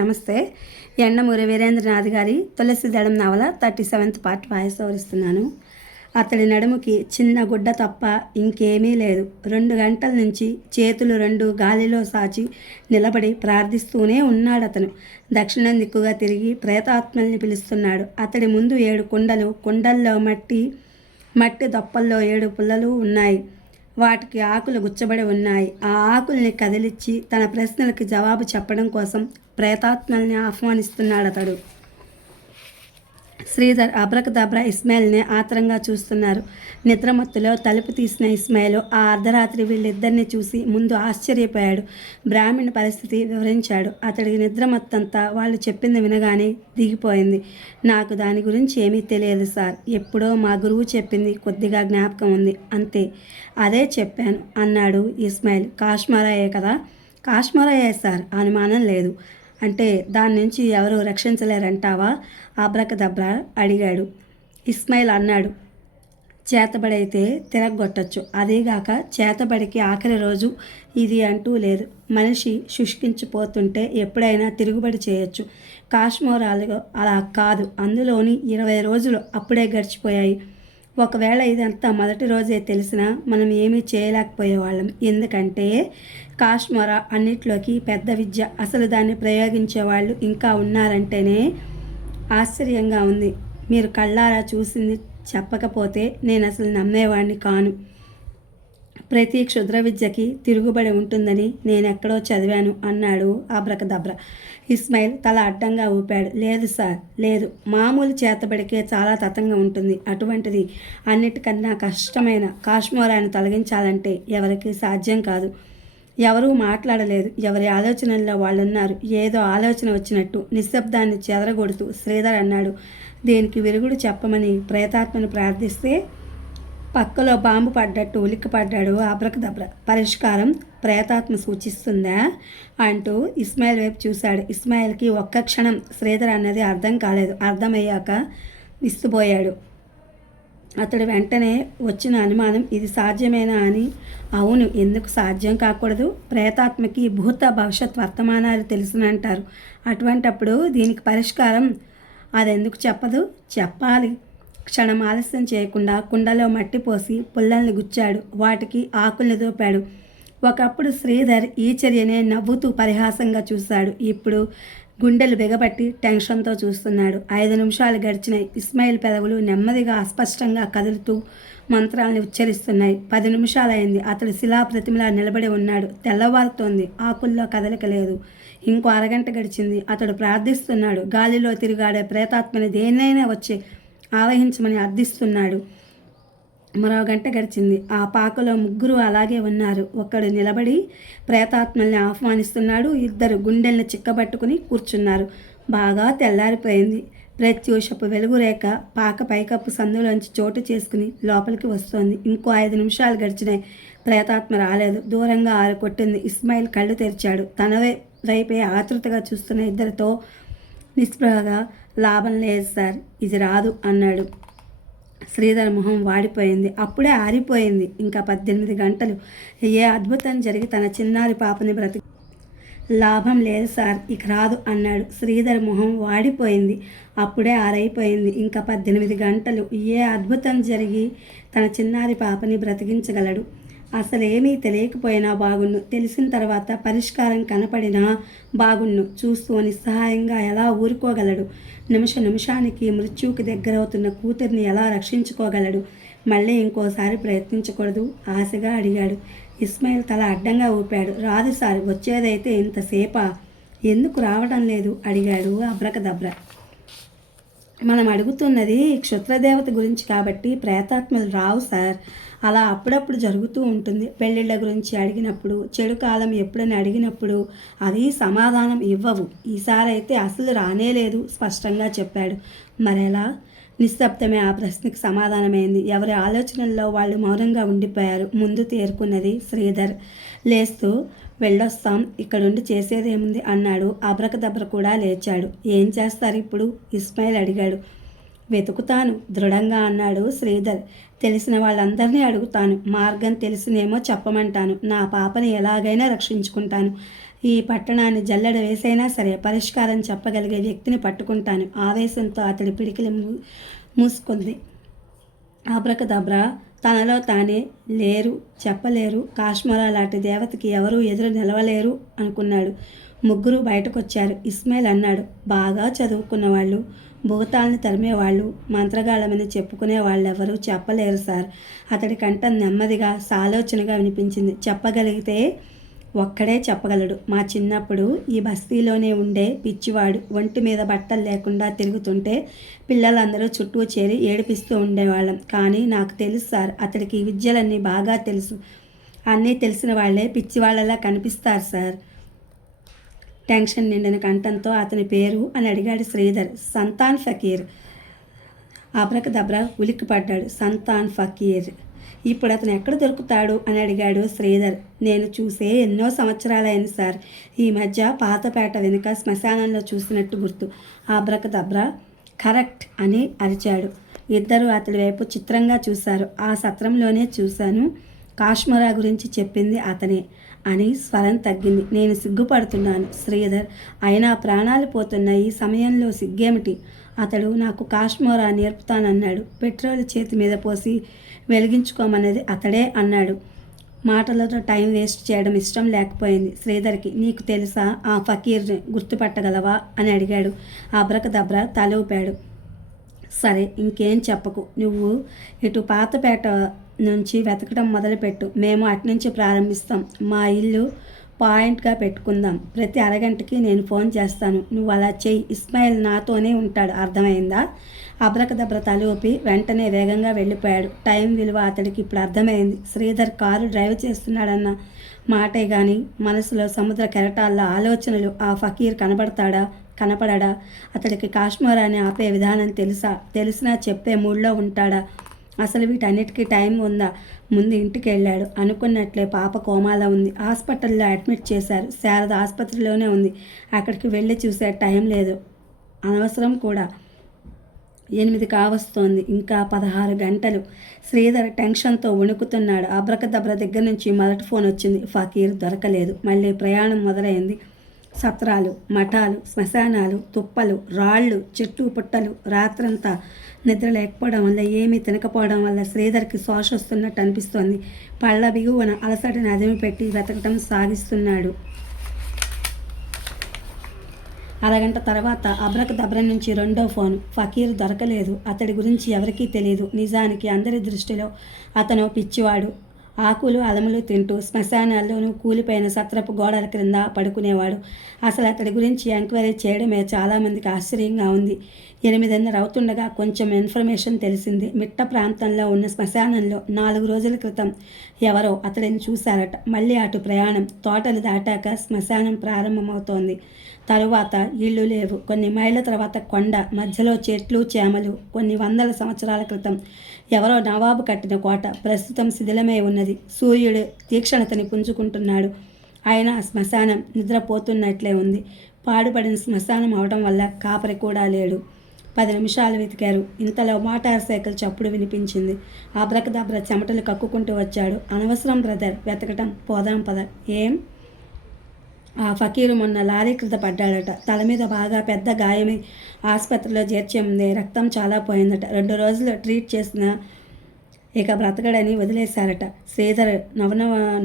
నమస్తే. యండమూరి వీరేంద్రనాథ్ గారి తులసి దళం నవల 37th పార్ట్ వాయిస్ ఓవర్ ఇస్తున్నాను. అతడి నడుముకి చిన్న గుడ్డ తప్ప ఇంకేమీ లేదు. 2 గంటల నుంచి చేతులు 2 గాలిలో సాచి నిలబడి ప్రార్థిస్తూనే ఉన్నాడతను. దక్షిణం దిక్కుగా తిరిగి ప్రేతాత్మల్ని పిలుస్తున్నాడు. అతడి ముందు 7 కుండలు, కుండల్లో మట్టి దొప్పల్లో 7 పుల్లలు ఉన్నాయి. వాటికి ఆకులు గుచ్చబడి ఉన్నాయి. ఆ ఆకుల్ని కదిలిచ్చి తన ప్రశ్నలకి జవాబు చెప్పడం కోసం ప్రేతాత్మల్ని ఆహ్వానిస్తున్నాడతడు. శ్రీధర్ అబ్రకదబ్రా ఇస్మాయిల్ని ఆత్రంగా చూస్తున్నారు. నిద్రమత్తులో తలుపు తీసిన ఇస్మాయిల్ ఆ అర్ధరాత్రి వీళ్ళిద్దరిని చూసి ముందు ఆశ్చర్యపోయాడు. బ్రాహ్మణ్ పరిస్థితి వివరించాడు. అతడికి నిద్రమత్తంతా వాళ్ళు చెప్పింది వినగానే దిగిపోయింది. నాకు దాని గురించి ఏమీ తెలియదు సార్. ఎప్పుడో మా గురువు చెప్పింది కొద్దిగా జ్ఞాపకం ఉంది, అంతే. అదే చెప్పాను అన్నాడు ఇస్మాయిల్. కాశ్మరాయే కదా? కాశ్మరాయే సార్, అనుమానం లేదు. అంటే దాని నుంచి ఎవరు రక్షించలేరంటావా? అబ్రకదబ్రా అడిగాడు. ఇస్మాయిల్ అన్నాడు, చేతబడైతే తిరగొట్టచ్చు. అదేగాక చేతబడికి ఆఖరి రోజు ఇది అంటూ లేదు. మనిషి శుష్కించిపోతుంటే ఎప్పుడైనా తిరుగుబడి చేయొచ్చు. కాశ్మీరాలు అలా కాదు. అందులోని 20 రోజులు అప్పుడే గడిచిపోయాయి. ఒకవేళ ఇదంతా మొదటి రోజే తెలిసినా మనం ఏమీ చేయలేకపోయేవాళ్ళం. ఎందుకంటే కాశ్మీరా అన్నిట్లోకి పెద్ద విద్య. అసలు దాన్ని ప్రయోగించే వాళ్ళు ఇంకా ఉన్నారంటేనే ఆశ్చర్యంగా ఉంది. మీరు కళ్ళారా చూసింది చెప్పకపోతే నేను అసలు నమ్మేవాడిని కాను. ప్రతి క్షుద్ర విద్యకి తిరుగుబడి ఉంటుందని నేనెక్కడో చదివాను అన్నాడు అబ్రకదబ్రా. ఇస్మాయిల్ తల అడ్డంగా ఊపాడు. లేదు సార్, లేదు. మామూలు చేతబడికే చాలా తతంగా ఉంటుంది. అటువంటిది అన్నిటికన్నా కష్టమైన కాశ్మీరాన్ని తొలగించాలంటే ఎవరికి సాధ్యం కాదు. ఎవరూ మాట్లాడలేదు. ఎవరి ఆలోచనల్లో వాళ్ళున్నారు. ఏదో ఆలోచన వచ్చినట్టు నిశ్శబ్దాన్ని చెదరగొడుతూ శ్రీధర్ అన్నాడు, దీనికి విరుగుడు చెప్పమని ప్రేతాత్మను ప్రార్థిస్తే పక్కలో బాంబు పడ్డట్టు ఉలిక్కిపడ్డాడు అబ్రకదబ్రా. పరిష్కారం ప్రేతాత్మ సూచిస్తుందా అంటూ ఇస్మాయిల్ వైపు చూశాడు. ఇస్మాయిల్కి ఒక్క క్షణం శ్రీధర్ అన్నది అర్థం కాలేదు. అర్థమయ్యాక విస్తుపోయాడు. అతడు వెంటనే వచ్చిన అనుమానం ఇది సాధ్యమేనా అని. అవును, ఎందుకు సాధ్యం కాకూడదు? ప్రేతాత్మకి భూత భవిష్యత్ వర్తమానాలు తెలుసునంటారు. అటువంటప్పుడు దీనికి పరిష్కారం అదెందుకు చెప్పదు? చెప్పాలి. క్షణం ఆలస్యం చేయకుండా కుండలో మట్టి పోసి పుల్లల్ని గుచ్చాడు. వాటికి ఆకుల్ని దూపాడు. ఒకప్పుడు శ్రీధర్ ఈ చర్యనే నవ్వుతూ పరిహాసంగా చూశాడు. ఇప్పుడు గుండెలు బిగబట్టి టెన్షన్తో చూస్తున్నాడు. 5 నిమిషాలు గడిచినాయి. ఇస్మాయిల్ పెదవులు నెమ్మదిగా అస్పష్టంగా కదులుతూ మంత్రాల్ని ఉచ్చరిస్తున్నాయి. 10 నిమిషాలైంది. అతడు శిలాప్రతిమలా నిలబడి ఉన్నాడు. తెల్లవారుతోంది. ఆకుల్లో కదలిక లేదు. ఇంకో అరగంట గడిచింది. అతడు ప్రార్థిస్తున్నాడు. గాలిలో తిరిగాడే ప్రేతాత్మని దేన్నైనా వచ్చి ఆవహించమని అర్థిస్తున్నాడు. మరో గంట గడిచింది. ఆ పాకలో 3 అలాగే ఉన్నారు. ఒకడు నిలబడి ప్రేతాత్మల్ని ఆహ్వానిస్తున్నాడు. 2 గుండెల్ని చిక్కబట్టుకుని కూర్చున్నారు. బాగా తెల్లారిపోయింది. ప్రత్యూషపు వెలుగు రేఖ పాక పైకప్పు సందులోంచి చోటు చేసుకుని లోపలికి వస్తోంది. ఇంకో 5 నిమిషాలు గడిచినాయి. ప్రేతాత్మ రాలేదు. దూరంగా 6 కొట్టింది. ఇస్మాయిల్ కళ్ళు తెరిచాడు. తన వైపే ఆతృతగా చూస్తున్న 2తో నిస్పృహగా, లాభం లేదు సార్, ఇది రాదు అన్నాడు. శ్రీధర్ మొహం వాడిపోయింది. అప్పుడే ఆరిపోయింది. ఇంకా 18 గంటలు. ఏ అద్భుతం జరిగి తన చిన్నారి పాపని లాభం లేదు సార్, ఇక రాదు అన్నాడు. శ్రీధర్ మొహం వాడిపోయింది. అప్పుడే ఆరైపోయింది. ఇంకా 18 గంటలు. ఏ అద్భుతం జరిగి తన చిన్నారి పాపని బ్రతికించగలడు? అసలేమీ తెలియకపోయినా బాగుండు. తెలిసిన తర్వాత పరిష్కారం కనపడినా బాగుండు. చూస్తూ నిస్సహాయంగా ఎలా ఊరుకోగలడు? నిమిషానికి మృత్యువుకి దగ్గరవుతున్న కూతుర్ని ఎలా రక్షించుకోగలడు? మళ్ళీ ఇంకోసారి ప్రయత్నించకూడదు? ఆశగా అడిగాడు. ఇస్మాయిల్ తల అడ్డంగా ఊపాడు. రాదు సార్, వచ్చేదైతే ఇంతసేపా? ఎందుకు రావడం లేదు అడిగాడు అబ్రకదబ్రా. మనం అడుగుతున్నది క్షుద్రదేవత గురించి కాబట్టి ప్రేతాత్మలు రావు సార్. అలా అప్పుడప్పుడు జరుగుతూ ఉంటుంది. పెళ్ళిళ్ళ గురించి అడిగినప్పుడు, చెడు కాలం ఎప్పుడని అడిగినప్పుడు అవి సమాధానం ఇవ్వవు. ఈసారి అయితే అసలు రానేలేదు స్పష్టంగా చెప్పాడు. మరెలా? నిశ్శబ్దమే ఆ ప్రశ్నకి సమాధానమైంది. ఎవరి ఆలోచనల్లో వాళ్ళు మౌనంగా ఉండిపోయారు. ముందు తేరుకున్నది శ్రీధర్. లేస్తూ వెళ్ళొస్తాం, ఇక్కడుండి చేసేదేముంది అన్నాడు. అబ్రకదబ్ర కూడా లేచాడు. ఏం చేస్తారు ఇప్పుడు? ఇస్మాయిల్ అడిగాడు. వెతుకుతాను దృఢంగా అన్నాడు శ్రీధర్. తెలిసిన వాళ్ళందరినీ అడుగుతాను. మార్గం తెలిసినేమో చెప్పమంటాను. నా పాపని ఎలాగైనా రక్షించుకుంటాను. ఈ పట్టణాన్ని జల్లెడ వేసైనా సరే పరిష్కారం చెప్పగలిగే వ్యక్తిని పట్టుకుంటాను. ఆవేశంతో అతడి పిడికిలి మూసుకుంది. అబ్రకదబ్రా తనలో తానే లేరు, చెప్పలేరు, కాశ్మీరా లాంటి దేవతకి ఎవరూ ఎదురు నిలవలేరు అనుకున్నాడు. ముగ్గురు బయటకొచ్చారు. ఇస్మాయిల్ అన్నాడు, బాగా చదువుకున్న వాళ్ళు, భూతాల్ని తరిమేవాళ్ళు, మంత్రగాళ్ళమని చెప్పుకునే వాళ్ళెవరూ చెప్పలేరు సార్. అతడి కంఠం నెమ్మదిగా సాలోచనగా వినిపించింది. చెప్పగలిగితే ఒక్కడే చెప్పగలడు. మా చిన్నప్పుడు ఈ బస్తీలోనే ఉండే పిచ్చివాడు ఒంటి మీద బట్టలు లేకుండా తిరుగుతుంటే పిల్లలందరూ చుట్టూ చేరి ఏడిపిస్తూ ఉండేవాళ్ళం. కానీ నాకు తెలుసు సార్, అతడికి ఈ విద్యలన్నీ బాగా తెలుసు. అన్నీ తెలిసిన వాళ్ళే పిచ్చివాళ్ళలా కనిపిస్తారు సార్. టెన్షన్ నిండిన కంఠంతో అతని పేరు అని అడిగాడు శ్రీధర్. సంతాన్ ఫకీర్. అబ్రకదబ్రా ఉలిక్కిపడ్డాడు. సంతాన్ ఫకీర్. ఇప్పుడు అతను ఎక్కడ దొరుకుతాడు అని అడిగాడు శ్రీధర్. నేను చూసే ఎన్నో సంవత్సరాలైంది సార్. ఈ మధ్య పాతపేట వెనుక శ్మశానంలో చూసినట్టు గుర్తు. అబ్రకదబ్రా కరెక్ట్ అని అరిచాడు. ఇద్దరు అతడి వైపు చిత్రంగా చూశారు. ఆ సత్రంలోనే చూశాను. కాశ్మీరా గురించి చెప్పింది అతనే అని స్వరం తగ్గింది. నేను సిగ్గుపడుతున్నాను శ్రీధర్. అయినా ప్రాణాలు పోతున్న ఈ సమయంలో సిగ్గేమిటి? అతడు నాకు కాశ్మీరా నేర్పుతానన్నాడు. పెట్రోల్ చేతి మీద పోసి వెలిగించుకోమన్నది అతడే అన్నాడు. మాటలతో టైం వేస్ట్ చేయడం ఇష్టం లేకపోయింది శ్రీధర్కి. నీకు తెలుసా ఆ ఫకీర్ని గుర్తుపట్టగలవా అని అడిగాడు. అబ్రకదబ్రా తల ఊపాడు. సరే ఇంకేం చెప్పకు. నువ్వు ఇటు పాతపేట నుంచి వెతకడం మొదలుపెట్టు. మేము అటునుంచి ప్రారంభిస్తాం. మా ఇల్లు పాయింట్గా పెట్టుకుందాం. ప్రతి అరగంటకి నేను ఫోన్ చేస్తాను. నువ్వు అలా చెయ్యి. ఇస్మాయిల్ నాతోనే ఉంటాడు. అర్థమైందా? అబ్రకదబ్ర తల ఊపి వెంటనే వేగంగా వెళ్ళిపోయాడు. టైం విలువ అతడికి ఇప్పుడు అర్థమైంది. శ్రీధర్ కారు డ్రైవ్ చేస్తున్నాడన్న మాటే కానీ మనసులో సముద్ర కెరటాల్లో ఆలోచనలు. ఆ ఫకీర్ కనపడడా? అతడికి కాశ్మీరాన్ని ఆపే విధానం తెలిసినా చెప్పే మూడ్లో ఉంటాడా? అసలు వీటన్నిటికీ టైం ఉందా? ముందు ఇంటికి వెళ్ళాడు. అనుకున్నట్లే పాప కోమాలో ఉంది. హాస్పిటల్లో అడ్మిట్ చేశారు. శారద ఆసుపత్రిలోనే ఉంది. అక్కడికి వెళ్ళి చూసే టైం లేదు, అనవసరం కూడా. 8 కావస్తోంది. ఇంకా 16 గంటలు. శ్రీధర్ టెన్షన్తో వణుకుతున్నాడు. అబ్రకదబ్ర దగ్గర నుంచి మొదటి ఫోన్ వచ్చింది. ఫకీర్ దొరకలేదు. మళ్ళీ ప్రయాణం మొదలైంది. సత్రాలు, మఠాలు, శ్మశానాలు, తుప్పలు, రాళ్ళు, చెట్టు పుట్టలు. రాత్రంతా నిద్ర లేకపోవడం వల్ల, ఏమీ తినకపోవడం వల్ల శ్రీధర్కి శ్వాస వస్తున్నట్టు అనిపిస్తోంది. పళ్ళ బిగువన అలసటని అదిమి పెట్టి వెతకటం సాగిస్తున్నాడు. అరగంట తర్వాత అబ్రకదబ్ర నుంచి రెండో ఫోను. ఫకీర్ దొరకలేదు. అతడి గురించి ఎవరికీ తెలియదు. నిజానికి అందరి దృష్టిలో అతను పిచ్చివాడు. ఆకులు అలములు తింటూ శ్మశానాల్లోనూ కూలిపోయిన సత్రపు గోడల క్రింద పడుకునేవాడు. అసలు అతడి గురించి ఎంక్వైరీ చేయడమే చాలామందికి ఆశ్చర్యంగా ఉంది. 8:30 అవుతుండగా కొంచెం ఇన్ఫర్మేషన్ తెలిసింది. మిట్ట ప్రాంతంలో ఉన్న శ్మశానంలో 4 రోజుల క్రితం ఎవరో అతడిని చూశారట. మళ్ళీ అటు ప్రయాణం. తోటలు దాటాక శ్మశానం ప్రారంభమవుతోంది. తరువాత ఇళ్ళు లేవు. కొన్ని మైళ్ళ తర్వాత కొండ, మధ్యలో చెట్లు చేమలు. కొన్ని 100 సంవత్సరాల క్రితం ఎవరో నవాబు కట్టిన కోట ప్రస్తుతం శిథిలమై ఉన్నది. సూర్యుడు తీక్షణతని పుంజుకుంటున్నాడు. ఆయన శ్మశానం నిద్రపోతున్నట్లే ఉంది. పాడుపడిన శ్మశానం అవడం వల్ల కాపరి కూడా లేడు. 10 నిమిషాలు వెతికారు. ఇంతలో మోటార్ సైకిల్ చప్పుడు వినిపించింది. అబ్రకదబ్ర చెమటలు కక్కుకుంటూ వచ్చాడు. అనవసరం బ్రదర్ వెతకటం, పోదాం పద. ఏం? ఆ ఫకీరు మొన్న లారీ క్రింద పడ్డాడట. తల మీద బాగా పెద్ద గాయమై ఆసుపత్రిలో చేర్చే ముందే రక్తం చాలా పోయిందట. 2 రోజులు ట్రీట్ చేసిన ఇక బ్రతకడని వదిలేశారట. శ్రీధర్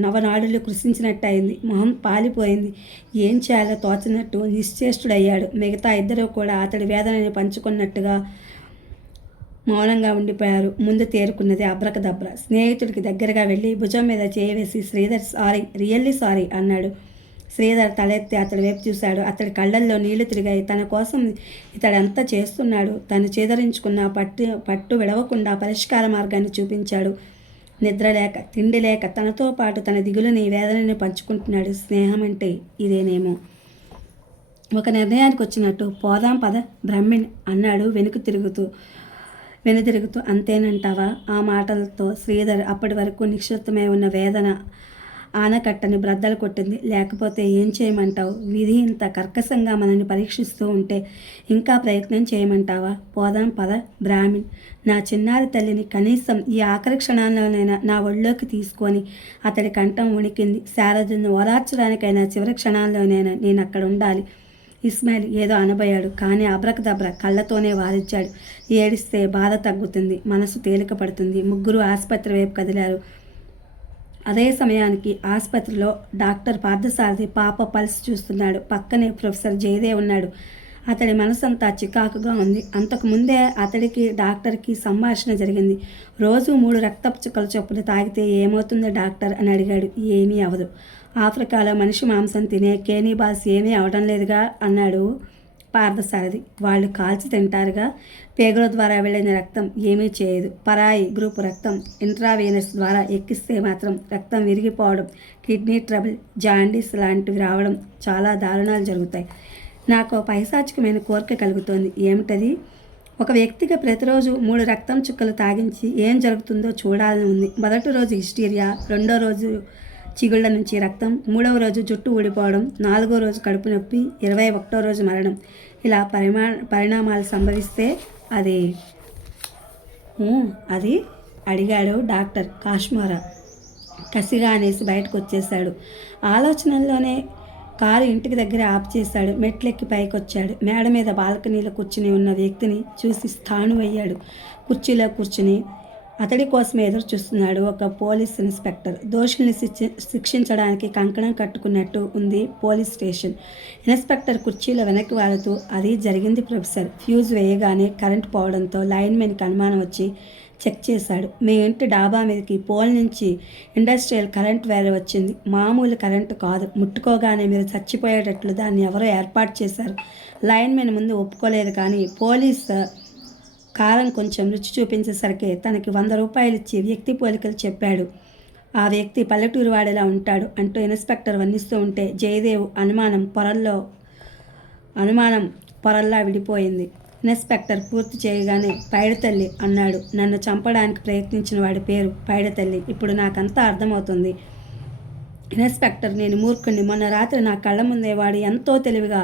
నవనాడులు కృషించినట్టు అయింది. మొహం పాలిపోయింది. ఏం చేయాలో తోచినట్టు నిశ్చేష్టుడయ్యాడు. మిగతా ఇద్దరు కూడా అతడి వేదనని పంచుకున్నట్టుగా మౌనంగా ఉండిపోయారు. ముందు తేరుకున్నది అబ్రకదబ్ర. స్నేహితుడికి దగ్గరగా వెళ్ళి భుజం మీద చేయవేసి శ్రీధర్ సారీ, రియల్లీ సారీ అన్నాడు. శ్రీధర్ తలెత్తి అతడి వైపు చూశాడు. అతడి కళ్ళల్లో నీళ్లు తిరిగాయి. తన కోసం ఇతడంతా చేస్తున్నాడు. తను చేదరించుకున్న పట్టు విడవకుండా పరిష్కార మార్గాన్ని చూపించాడు. నిద్ర లేక, తిండి లేక తనతో పాటు తన దిగులని, వేదనని పంచుకుంటున్నాడు. స్నేహం అంటే ఇదేనేమో. ఒక నిర్ణయానికి వచ్చినట్టు పోదాం పద బ్రహ్మిణ్ అన్నాడు వెనుతిరుగుతూ. అంతేనంటావా? ఆ మాటలతో శ్రీధర్ అప్పటి వరకు నిక్షిప్తమై ఉన్న వేదన ఆనకట్టని బ్రద్దలు కొట్టింది. లేకపోతే ఏం చేయమంటావు? విధి ఇంత కర్కశంగా మనల్ని పరీక్షిస్తూ ఉంటే ఇంకా ప్రయత్నం చేయమంటావా? పోదాం పద. బ్రాహ్మణ్, నా చిన్నారి తల్లిని కనీసం ఈ ఆఖరి క్షణాల్లోనైనా నా ఒళ్ళోకి తీసుకొని అతడి కంఠం వణికింది. శారదను ఓదార్చడానికైనా చివరి క్షణాల్లోనైనా నేను అక్కడ ఉండాలి. ఇస్మాయిల్ ఏదో అనబోయాడు, కానీ అబ్రకదబ్ర కళ్ళతోనే వారించాడు. ఏడిస్తే బాధ తగ్గుతుంది, మనసు తేలిక పడుతుంది. ముగ్గురు ఆసుపత్రి వైపు కదిలారు. అదే సమయానికి ఆసుపత్రిలో డాక్టర్ పార్థసారథి పాప పల్స్ చూస్తున్నాడు. పక్కనే ప్రొఫెసర్ జయదేవ్ ఉన్నాడు. అతడి మనసంతా చికాకుగా ఉంది. అంతకుముందే అతడికి డాక్టర్కి సంభాషణ జరిగింది. రోజు 3 రక్తపు చుక్కల చొప్పున తాగితే ఏమవుతుందో డాక్టర్ అని అడిగాడు. ఏమీ అవదు. ఆఫ్రికాలో మనిషి మాంసం తినే కేనీబాల్స్ ఏమీ అవడం లేదుగా అన్నాడు పార్థసారథి. వాళ్ళు కాల్చి తింటారుగా. పేగుల ద్వారా వెళ్ళిన రక్తం ఏమీ చేయదు. పరాయి గ్రూపు రక్తం ఇంట్రావీనస్ ద్వారా ఎక్కిస్తే మాత్రం రక్తం విరిగిపోవడం, కిడ్నీ ట్రబుల్, జాండీస్ లాంటివి రావడం, చాలా దారుణాలు జరుగుతాయి. నాకు పైశాచికమైన కోరిక కలుగుతోంది. ఏమిటది? ఒక వ్యక్తికి ప్రతిరోజు 3 రక్తం చుక్కలు తాగించి ఏం జరుగుతుందో చూడాలని ఉంది. మొదటి రోజు హిస్టీరియా, రెండో రోజు చిగుళ్ళ నుంచి రక్తం, 3వ రోజు జుట్టు ఊడిపోవడం, 4వ రోజు కడుపు నొప్పి, 21వ రోజు మరణం. ఇలా పరిణామాలు సంభవిస్తే అది అడిగాడు డాక్టర్ కాశ్మోరా. కసిగా అనేసి బయటకు వచ్చేశాడు. ఆలోచనల్లోనే కారు ఇంటికి దగ్గర ఆఫ్ చేశాడు. మెట్లెక్కి పైకి వచ్చాడు. మేడ మీద బాల్కనీలో కూర్చుని ఉన్న వ్యక్తిని చూసి స్థాణువయ్యాడు. కుర్చీలో కూర్చుని అతడి కోసమే ఎదురు చూస్తున్నాడు ఒక పోలీస్ ఇన్స్పెక్టర్. దోషుల్ని శిక్షించడానికి కంకణం కట్టుకున్నట్టు ఉంది పోలీస్ స్టేషన్. ఇన్స్పెక్టర్ కుర్చీలో వెనక్కి వాడుతూ, అది జరిగింది ప్రొఫెసర్. ఫ్యూజ్ వేయగానే కరెంట్ పోవడంతో లైన్మెన్కి అనుమానం వచ్చి చెక్ చేశాడు. మీ ఇంటి డాబా మీదకి పోల్ నుంచి ఇండస్ట్రియల్ కరెంట్ వైర్ వచ్చింది. మామూలు కరెంటు కాదు. ముట్టుకోగానే మీరు చచ్చిపోయేటట్లు దాన్ని ఎవరో ఏర్పాటు చేశారు. లైన్మెన్ ముందు ఒప్పుకోలేదు, కానీ పోలీస్ కారం కొంచెం రుచి చూపించేసరికి తనకి 100 రూపాయలు ఇచ్చి వ్యక్తి పోలికలు చెప్పాడు. ఆ వ్యక్తి పల్లెటూరు వాడిలా ఉంటాడు అంటూ ఇన్స్పెక్టర్ వర్ణిస్తూ ఉంటే జయదేవ్ అనుమానం పొరల్లా విడిపోయింది. ఇన్స్పెక్టర్ పూర్తి చేయగానే పైడితల్లి అన్నాడు. నన్ను చంపడానికి ప్రయత్నించిన వాడి పేరు పైడితల్లి. ఇప్పుడు నాకంతా అర్థమవుతుంది. ఇన్స్పెక్టర్, నేను మూర్ఖుణ్ణి. మొన్న రాత్రి నా కళ్ళ ముందే వాడు ఎంతో తెలివిగా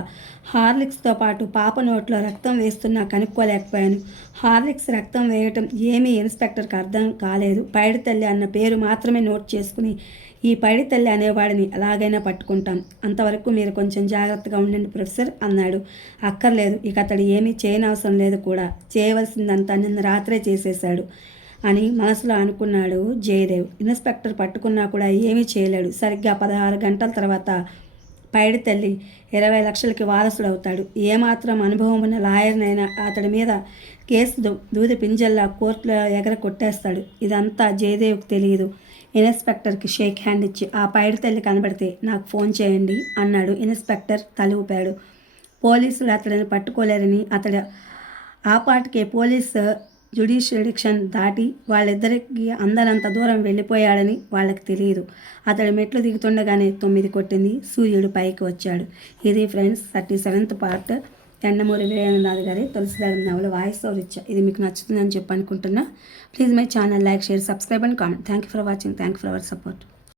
హార్లిక్స్తో పాటు పాప నోట్లో రక్తం వేస్తున్నా కనుక్కోలేకపోయాను. హార్లిక్స్ రక్తం వేయటం ఏమీ ఇన్స్పెక్టర్కి అర్థం కాలేదు. పైడితల్లి అన్న పేరు మాత్రమే నోట్ చేసుకుని ఈ పైడితల్లి అనేవాడిని ఎలాగైనా పట్టుకుంటాం. అంతవరకు మీరు కొంచెం జాగ్రత్తగా ఉండండి ప్రొఫెసర్ అన్నాడు. అక్కర్లేదు, ఇక అతడు ఏమీ చేయనవసరం లేదు కూడా. చేయవలసిందంతా నిన్న రాత్రే చేసేశాడు అని మనసులో అనుకున్నాడు జయదేవ్. ఇన్స్పెక్టర్ పట్టుకున్నా కూడా ఏమీ చేయలేడు. సరిగ్గా 16 గంటల తర్వాత పైడితల్లి 20 లక్షలకి వారసుడవుతాడు. ఏమాత్రం అనుభవం ఉన్న లాయర్నైనా అతడి మీద కేసు దూది పింజల్లా కోర్టులో ఎగర కొట్టేస్తాడు. ఇదంతా జయదేవ్కి తెలియదు. ఇన్స్పెక్టర్కి షేక్ హ్యాండ్ ఇచ్చి, ఆ పైడితల్లి కనబడితే నాకు ఫోన్ చేయండి అన్నాడు. ఇన్స్పెక్టర్ తల ఊపాడు. పోలీసులు అతడిని పట్టుకోలేరని, అతడు ఆపాటికే పోలీసు జ్యుడిషియడిక్షన్ దాటి వాళ్ళిద్దరికి అందరంత దూరం వెళ్ళిపోయాడని వాళ్ళకి తెలియదు. అతడు మెట్లు దిగుతుండగానే 9 కొట్టింది. సూర్యుడు పైకి వచ్చాడు. ఇది friends 37th part Yandamuri Veerendranath గారి తులసిదళం నవల వాయిస్ ఓవర్ ఇచ్చా. ఇది మీకు నచ్చుతుందని చెప్పి అనుకుంటున్నా. Please my channel like, share, subscribe and comment. Thank you for watching. Thank you for our support.